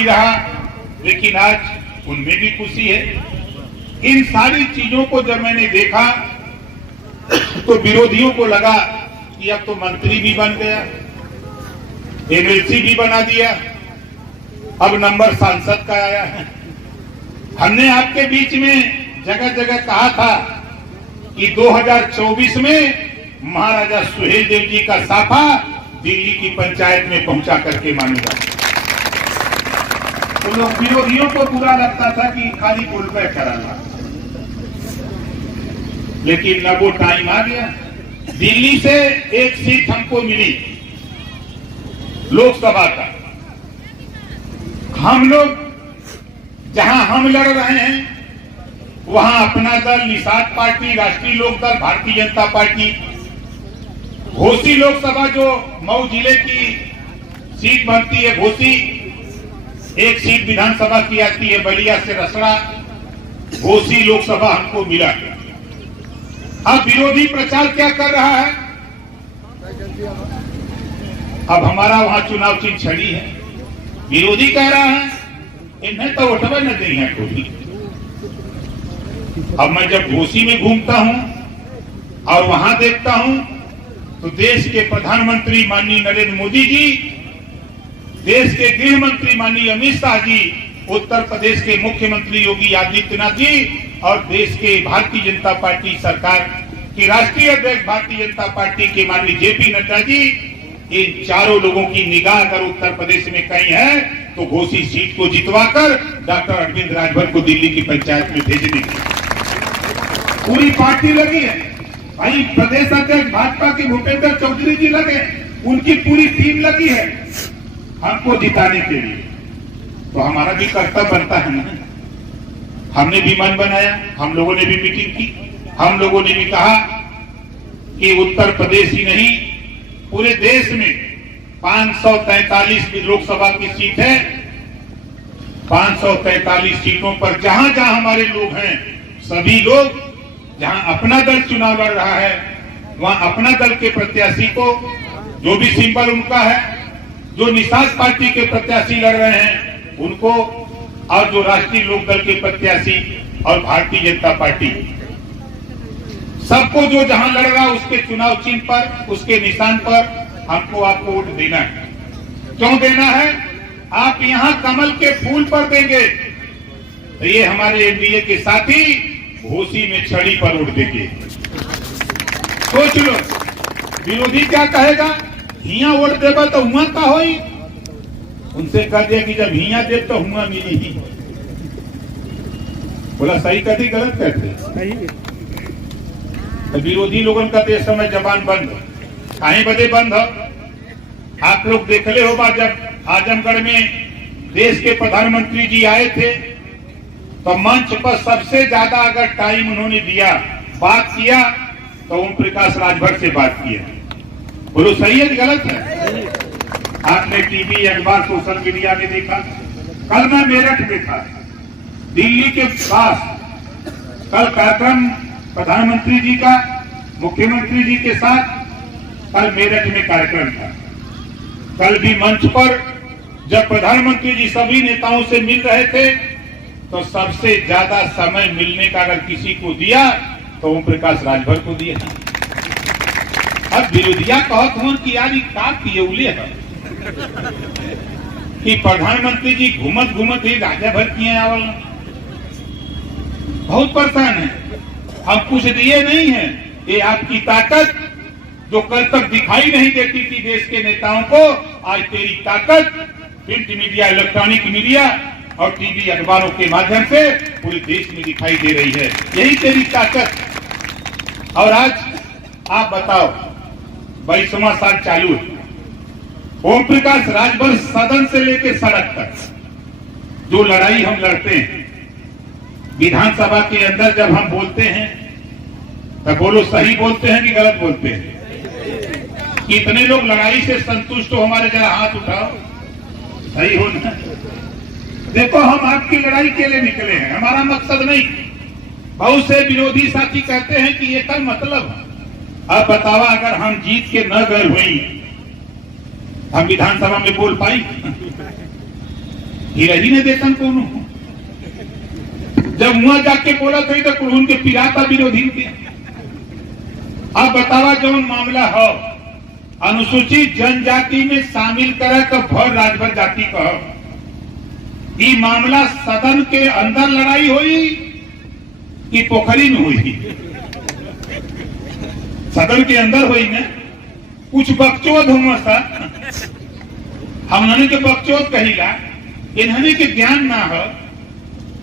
भी रहा, लेकिन आज उनमें भी खुशी है। इन सारी चीजों को जब मैंने देखा तो विरोधियों को लगा कि अब तो मंत्री भी बन गया, एमएलसी भी बना दिया, अब नंबर सांसद का आया है। हमने आपके बीच में जगह जगह कहा था कि 2024 में महाराजा सुहेल देव जी का साफा दिल्ली की पंचायत में पहुंचा करके मानूंगा। तो लोग विरोधियों को बुरा लगता था कि खाली बोलबे कराना, लेकिन अब वो टाइम आ गया। दिल्ली से एक सीट हमको मिली लोकसभा का। हम लोग जहां हम लड़ रहे हैं वहां अपना दल निषाद पार्टी, राष्ट्रीय लोकदल, भारतीय जनता पार्टी, घोसी लोकसभा जो मऊ जिले की सीट बनती है घोसी, एक सीट विधानसभा की आती है बलिया से रसड़ा, घोसी लोकसभा हमको मिला। अब विरोधी प्रचार क्या कर रहा है? अब हमारा वहां चुनाव चिन्ह छड़ी है, विरोधी कह रहा है इन्हें तो वोटवा न देंगे कोई। अब मैं जब घोसी में घूमता हूं और वहां देखता हूं तो देश के प्रधानमंत्री माननीय नरेंद्र मोदी जी, देश के गृह मंत्री माननीय अमित शाह जी, उत्तर प्रदेश के मुख्यमंत्री योगी आदित्यनाथ जी और देश के भारतीय जनता पार्टी सरकार के राष्ट्रीय अध्यक्ष भारतीय जनता पार्टी के माननीय जेपी नड्डा जी, इन चारों लोगों की निगाह अगर उत्तर प्रदेश में कहीं है तो घोसी सीट को जितवाकर डॉक्टर अरविंद राजभर को दिल्ली की पंचायत में भेजने की पूरी पार्टी लगी है। भाई प्रदेश अध्यक्ष भाजपा के भूपेंद्र चौधरी जी लगे, उनकी पूरी टीम लगी है हमको जिताने के लिए। तो हमारा भी कर्तव्य बनता है ना। हमने भी मन बनाया, हम लोगों ने भी मीटिंग की, हम लोगों ने भी कहा कि उत्तर प्रदेश ही नहीं पूरे देश में 543 लोकसभा की सीट है। 543 सीटों पर जहां जहां हमारे लोग हैं, सभी लोग जहां अपना दल चुनाव लड़ रहा है वहां अपना दल के प्रत्याशी को, जो भी सिंबल उनका है, जो निषाद पार्टी के प्रत्याशी लड़ रहे हैं उनको, और जो राष्ट्रीय लोकदल के प्रत्याशी और भारतीय जनता पार्टी, सबको जो जहां लड़ रहा है उसके चुनाव चिन्ह पर, उसके निशान पर हमको आपको वोट देना है। क्यों देना है? आप यहां कमल के फूल पर देंगे तो ये हमारे एनडीए के साथी घोसी में छड़ी पर वोट देंगे। सोच लो विरोधी क्या कहेगा, हिया वोट देगा तो हुआ का होई। उनसे कह दिया कि जब हिया दे तो हुआ मिली ही। बोला सही कहती गलत कहते? विरोधी लोगों का तो इस समय जबान बंद, काहे बदे बंद हो? आप लोग देखले हो बात, जब आजमगढ़ में देश के प्रधानमंत्री जी आए थे तो मंच पर सबसे ज्यादा अगर टाइम उन्होंने दिया, बात किया तो ओम प्रकाश राजभर से बात किया। बोलो सही है कि गलत है? आपने टीवी, अखबार, सोशल मीडिया में देखा। कल मैं मेरठ में था, दिल्ली के पास। कल कार्यक्रम प्रधानमंत्री जी का मुख्यमंत्री जी के साथ कल मेरठ में कार्यक्रम था। कल भी मंच पर जब प्रधानमंत्री जी सभी नेताओं से मिल रहे थे तो सबसे ज्यादा समय मिलने का अगर किसी को दिया तो ओम प्रकाश राजभर को दिया। अब विरोधिया कहत हूं कि यार का पियौले है कि प्रधानमंत्री जी घूमत घूमत ही राजा भर किए आवल। बहुत परेशान है, हम कुछ दिए नहीं है। ये आपकी ताकत जो कल तक दिखाई नहीं देती थी देश के नेताओं को, आज तेरी ताकत प्रिंट मीडिया, इलेक्ट्रॉनिक मीडिया और टीवी, अखबारों के माध्यम से पूरे देश में दिखाई दे रही है। यही तेरी ताकत। और आज आप बताओ 22वां साल चालू है, ओम प्रकाश राजभर सदन से लेकर सड़क तक जो लड़ाई हम लड़ते हैं, विधानसभा के अंदर जब हम बोलते हैं तो बोलो सही बोलते हैं कि गलत बोलते हैं? कितने लोग लड़ाई से संतुष्ट हो? हमारे जरा हाथ उठाओ, सही हो ना? देखो हम आपकी लड़ाई के लिए निकले हैं, हमारा मकसद नहीं। बहुत से विरोधी साथी कहते हैं कि ये कर मतलब। अब बतावा अगर हम जीत के न गए हुई, हम विधानसभा में बोल पाई? ही नहीं देतन कोनो। जब वहां जाके बोला तो तो उनके पिराता विरोधी के। अब बतावा जो मामला हो अनुसूचित जनजाति में शामिल करे तो भर राजभर जाति कहो। ये मामला सदन के अंदर लड़ाई हुई कि पोखरी में हुई? सदन के अंदर हुई ना। कुछ बकचोद हुआ सा, हमने के बकचोद कहिला, इन्होंने के ज्ञान ना हो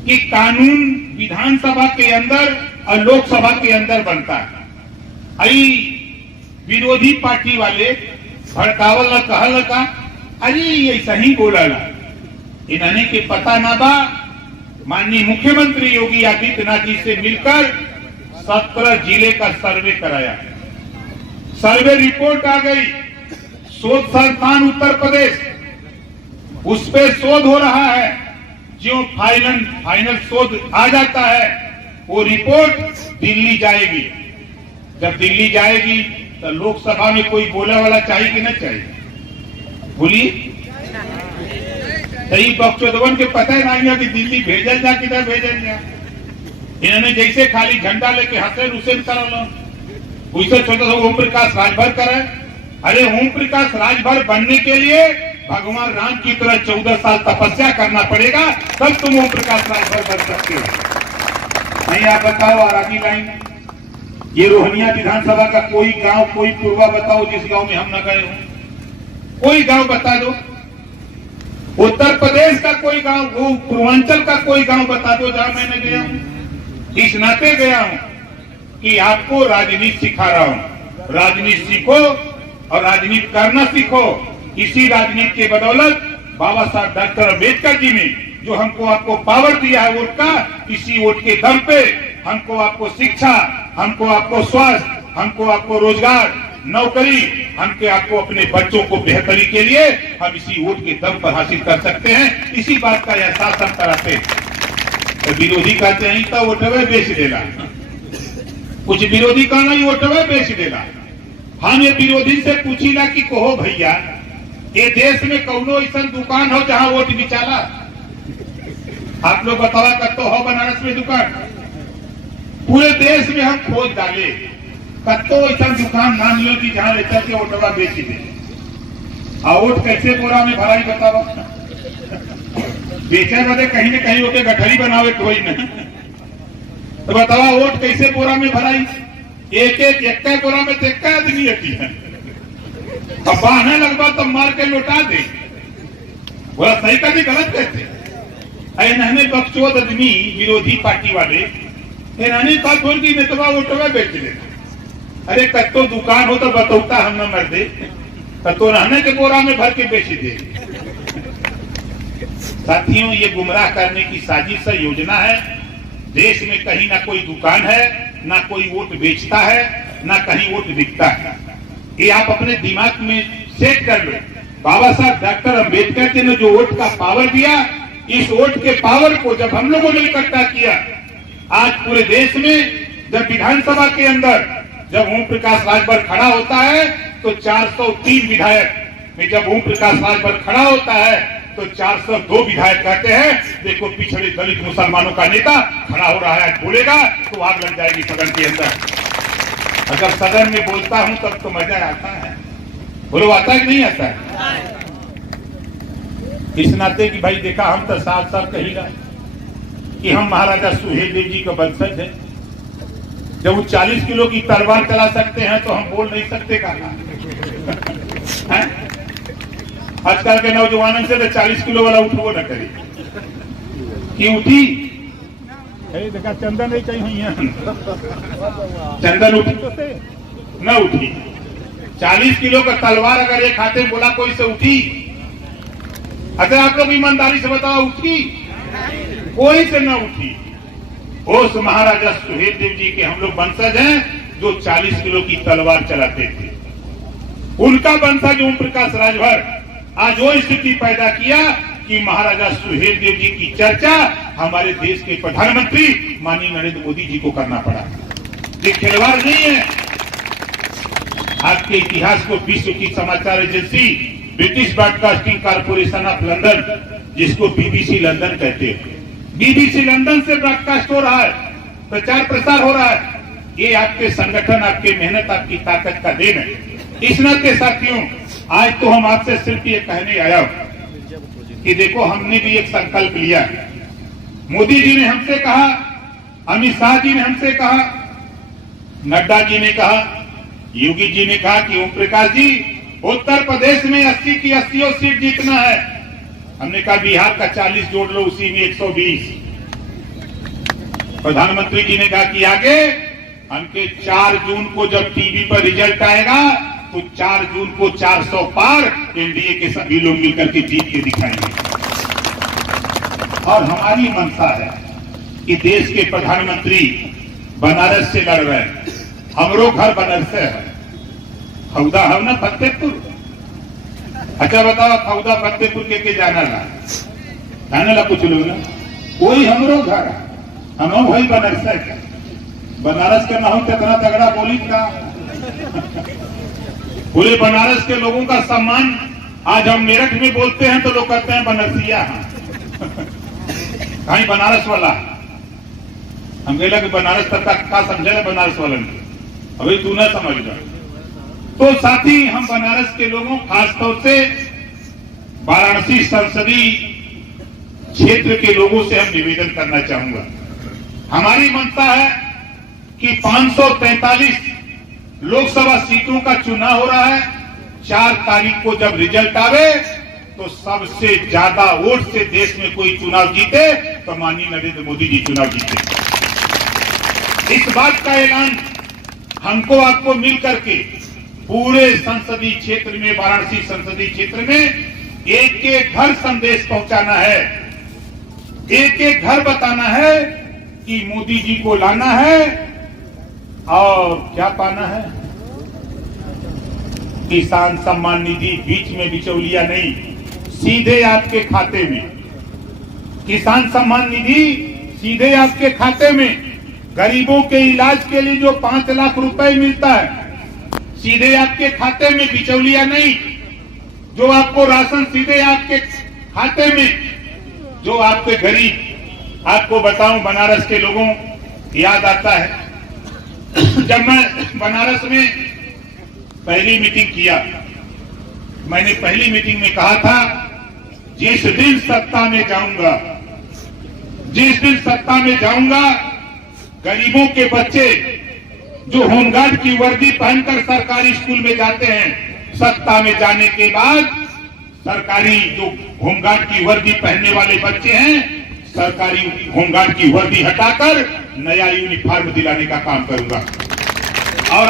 कि कानून विधानसभा के अंदर और लोकसभा के अंदर बनता है। आई विरोधी पार्टी वाले भड़कावल न कहल का, अरे ऐसा ही बोला ला। इन्होंने के पता ना बा माननीय मुख्यमंत्री योगी आदित्यनाथ जी से मिलकर 17 जिले का सर्वे कराया। सर्वे रिपोर्ट आ गई। शोध संस्थान उत्तर प्रदेश उस पे शोध हो रहा है। जो फाइनल शोध आ जाता है वो रिपोर्ट दिल्ली जाएगी। जब दिल्ली जाएगी तो लोकसभा में कोई बोला वाला चाहिए कि नहीं चाहिए? बोलिए। सही बक्चोदवन के पता ही नहीं है कि दिल्ली भेजल जा किधर भेजल जा। इन्होंने जैसे खाली झंडा लेके हसैन हुसैन करो वैसे छोटा सा ओम प्रकाश राजभर करे। अरे ओम प्रकाश राजभर बनने के लिए भगवान राम की तरह 14 साल तपस्या करना पड़ेगा, तब तुम ओम प्रकाश राजभर बन सकते हो। नहीं आप बताओ। और आगे लाइन, ये रोहनिया विधानसभा का कोई गांव, कोई पूर्वा बताओ जिस गांव में हम न गए हो। कोई गांव बता दो। उत्तर प्रदेश का कोई गांव, वो पूर्वांचल का कोई गांव बता दो जहां मैंने गया हूं। इस नाते गया हूं कि आपको राजनीति सिखा रहा हूं। राजनीति सीखो और राजनीति करना सीखो। इसी राजनीति के बदौलत बाबा साहब डॉक्टर अम्बेडकर जी ने जो हमको आपको पावर दिया है वोट का, इसी वोट के दम पे हमको आपको शिक्षा, हमको आपको स्वास्थ्य, हमको आपको रोजगार, नौकरी, हमके आपको अपने बच्चों को बेहतरी के लिए हम इसी वोट के दम पर हासिल कर सकते हैं। इसी बात का एहसास हम कराते हैं। तो विरोधी कहते हैं तो वोटवे बेच देगा। कुछ विरोधी कहना ही वोटवे बेच देगा। हम ये विरोधी से पूछीला कि कहो भैया, ये देश में कौनो ऐसा दुकान हो जहां वोट बिचाला? आप लोग बतावा कत्तो हो बनारस में दुकान? पूरे देश में हम खोज डाले, कत्तो ऐसा दुकान मान लो कि जहां लेकर के वोटवा बेच दे। और वोट कैसे बोरा में भराई बतावा? बेचे बदे कहीं न कहीं होके गठरी बनावे कोई नहीं। तो बतावा वोट कैसे बोरा में भराई? एक बोरा में देखता आदमी आती है। अब बहाने लगवा तो मार के लौटा दे। बोला सही का भी गलत कहते। इन्होंने बकचोद आदमी विरोधी पार्टी वाले इन्होंने कहा थोड़ी की नेतवा वोटवा बेच दे। अरे कत्तो दुकान हो तो बतौता हम न मर दे, कत्तो रहने के बोरा में भर के बेच दे। साथियों, ये गुमराह करने की साजिश योजना है। देश में कहीं ना कोई दुकान है, ना कोई वोट बेचता है, ना कहीं वोट बिकता है। ये आप अपने दिमाग में सेट कर लो। बाबा साहब डॉक्टर अम्बेडकर जी ने जो वोट का पावर दिया, इस वोट के पावर को जब हम लोगों ने इकट्ठा किया, आज पूरे देश में जब विधानसभा के अंदर जब ओम प्रकाश राजभर खड़ा होता है तो 403 विधायक में जब ओम प्रकाश राजभर खड़ा होता है तो 402 विधायक कहते हैं देखो पिछड़े दलित मुसलमानों का नेता खड़ा हो रहा है, बोलेगा तो आग लग जाएगी सदन के अंदर। अगर सदन में बोलता हूं तब तो मजा आता है। बोलो आता है कि नहीं आता है? इस नाते कि भाई देखा हम तो साफ साफ कहेगा कि हम महाराजा सुहेलदेव जी का वंशज है। जब वो 40 किलो की तलवार चला सकते हैं तो हम बोल नहीं सकते कहा? आजकल के नौजवानों से तो 40 किलो वाला उठो न करे कि उठी देखा चंदन नहीं चाहिए, चंदन उठी न उठी। 40 किलो का तलवार अगर एक हाथे बोला कोई से उठी? अगर आप लोग ईमानदारी से बताओ उठी? कोई से न उठी। उस महाराजा सुहेलदेव जी के हम लोग वंशज हैं जो 40 किलो की तलवार चलाते थे। उनका वंशज ओम प्रकाश राजभर आज वो स्थिति पैदा किया कि महाराजा सुहेलदेव जी की चर्चा हमारे देश के प्रधानमंत्री माननीय नरेंद्र मोदी जी को करना पड़ा। ये खिलवाड़ नहीं है। आज के इतिहास को विश्व की समाचार agency British broadcasting corporation of London जिसको बीबीसी लंदन कहते हैं। बीबीसी लंदन से ब्रॉडकास्ट हो रहा है, प्रचार प्रसार हो रहा है। ये आपके संगठन, आपकी मेहनत, आपकी ताकत का देन है। इस नाते साथियों, आज तो हम आपसे सिर्फ ये कहने आया हूं कि देखो, हमने भी एक संकल्प लिया। मोदी जी ने हमसे कहा, अमित शाह जी ने हमसे कहा, नड्डा जी ने कहा, योगी जी ने कहा कि ओम प्रकाश जी, उत्तर प्रदेश में 80 की 80 सीट जीतना है। हमने कहा बिहार का 40 जोड़ लो, उसी में 120। प्रधानमंत्री जी ने कहा कि आगे हमके 4 जून को जब टीवी पर रिजल्ट आएगा तो 4 जून को 400 पार एनडीए के सभी लोग मिलकर के जीत के दिखाएंगे। और हमारी मंशा है कि देश के प्रधानमंत्री बनारस से लड़ रहे हैं। हमरो घर बनारस से है, खौदा हम ना फतेहपुर। अच्छा बताओ, खौदा फतेहपुर के जाना ला कुछ लोग ना, कोई हमरो घर, हम वही बनारस है। बनारस का ना हो कितना तगड़ा बोली था। पूरे बनारस के लोगों का सम्मान आज हम मेरठ में बोलते हैं तो लोग कहते हैं बनारसिया। कहीं बनारस वाला, हम कह कि बनारस तक का समझे बनारस वाला ने, अभी तू ना समझ रहा। तो साथी, हम बनारस के लोगों, खासतौर से वाराणसी संसदीय क्षेत्र के लोगों से हम निवेदन करना चाहूंगा। हमारी मंशा है कि 543 लोकसभा सीटों का चुनाव हो रहा है। 4 तारीख को जब रिजल्ट आवे तो सबसे ज्यादा वोट से देश में कोई चुनाव जीते तो माननीय नरेंद्र मोदी जी चुनाव जीते। इस बात का ऐलान हमको आपको मिल करके पूरे संसदीय क्षेत्र में, वाराणसी संसदीय क्षेत्र में एक एक घर संदेश पहुंचाना है, एक एक घर बताना है कि मोदी जी को लाना है और क्या पाना है। किसान सम्मान निधि बीच में बिचौलिया नहीं, सीधे आपके खाते में। किसान सम्मान निधि सीधे आपके खाते में। गरीबों के इलाज के लिए जो 5 लाख रुपए मिलता है, सीधे आपके खाते में, बिचौलिया नहीं। जो आपको राशन सीधे आपके खाते में। जो आपके गरीब, आपको बताऊं, बनारस के लोगों याद आता है जब मैं बनारस में पहली मीटिंग किया, मैंने पहली मीटिंग में कहा था, जिस दिन सत्ता में जाऊंगा, जिस दिन सत्ता में जाऊंगा, गरीबों के बच्चे जो होमगार्ड की वर्दी पहनकर सरकारी स्कूल में जाते हैं, सत्ता में जाने के बाद सरकारी जो होमगार्ड की वर्दी पहनने वाले बच्चे हैं, सरकारी होमगार्ड की वर्दी हटाकर नया यूनिफॉर्म दिलाने का काम करूंगा।